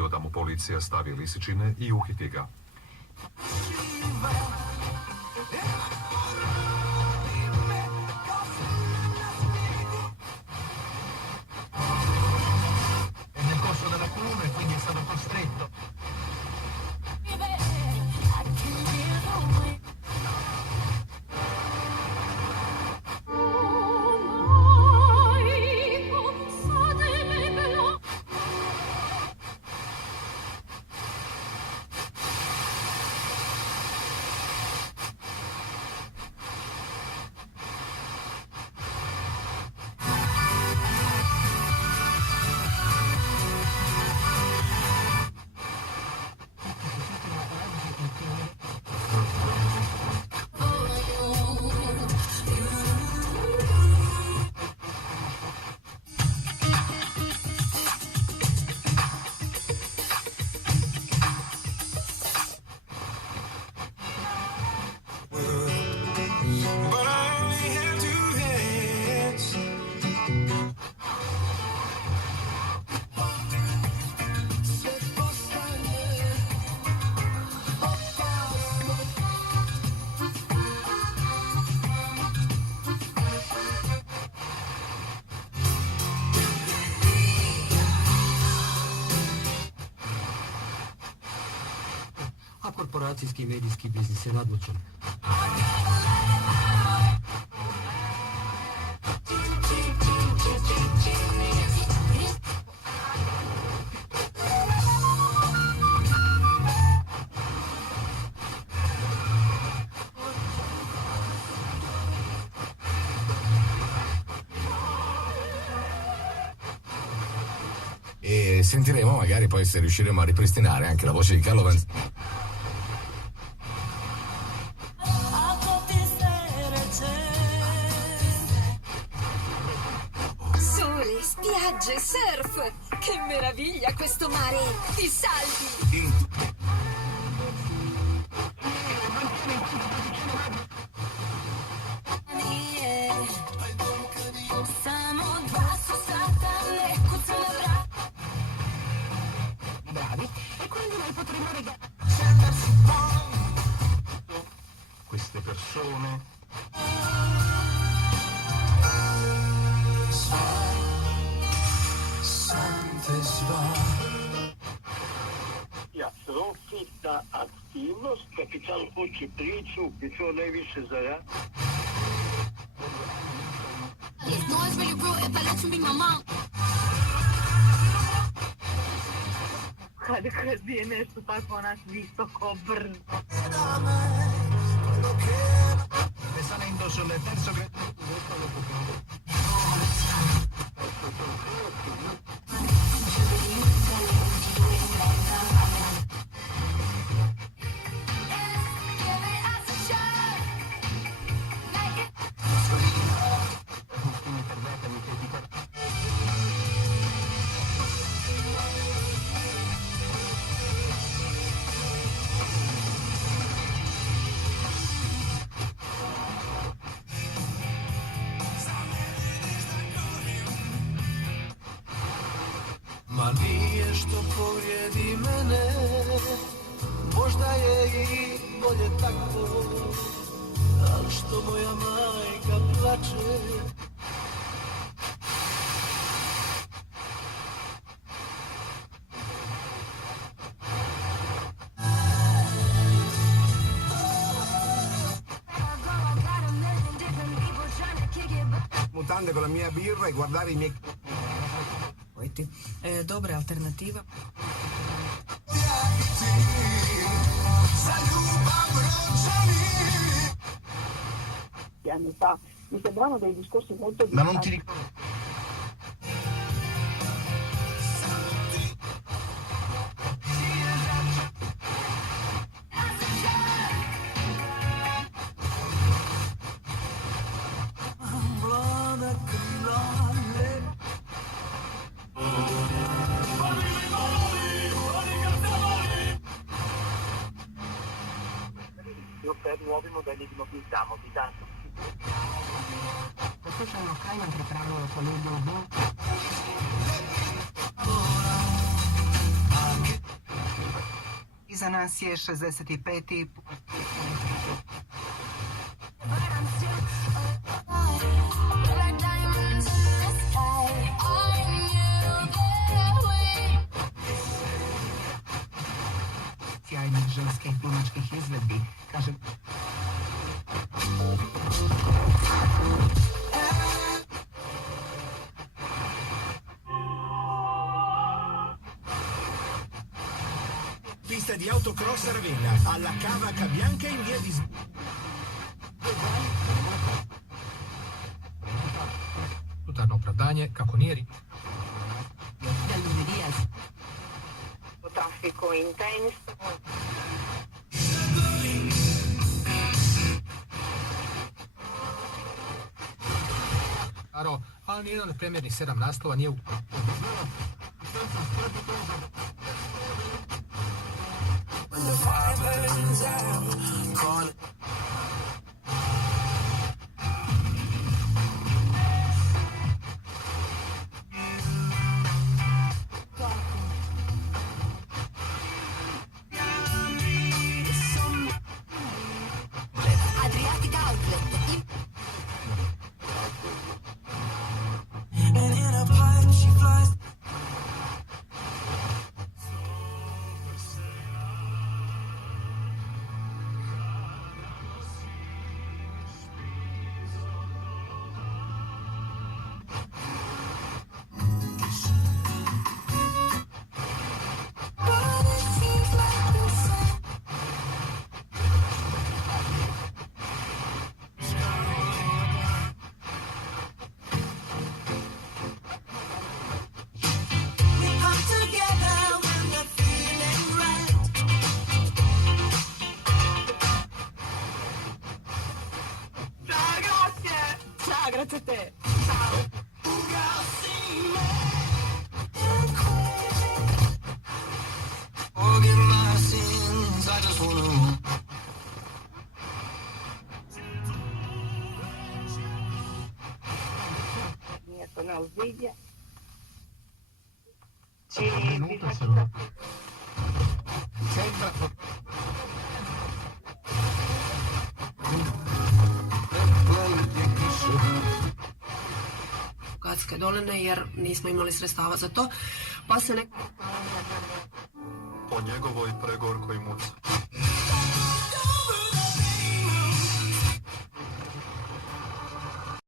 obavijestio da mu policija stavi lisičine i uhiti ga. Nel corso della cura e quindi è stato costretto. A korporacijski i medijski biznis je nadmoćan. E sentiremo magari poi se riusciremo a ripristinare anche la voce di Carlo Van... Sole, spiagge, surf! Che meraviglia questo mare! Ti salvi! Bravi. E quindi noi potremmo regalare queste persone. Ja, rookvista aktivnost, kapital hoće priču i to najviše zaradi. No, it's really real if I let you be my mom. Kad je nešto tako onak visoko, brzo. Salendo sul terzo grado. Ma nije što povrijedi mene, možda je i bolje tako, ali što moja majka plače. Mutande con la mia birra e guardare i miei... Dobra alternativa. Anni fa mi sembravano dei discorsi molto Ma non ti ricordo. Io per nuovi modelli di mobilità, Questo c'è uno Kai mentre prendo con il Iza nas je 65. Sjajnih ženskih glumačkih izvedbi, kažem. Pista di autocross a Ravenna, alla cava Cabianca in via di... Unutarno opravdanje, kako nije Traffico intenso. a nijedan od premijernih 7 naslova nije u... Grazie te. Niente, no, sveglia. Gatske doline jer nismo imali sredstava za to, pa se Po njegovoj pregorkoj muci.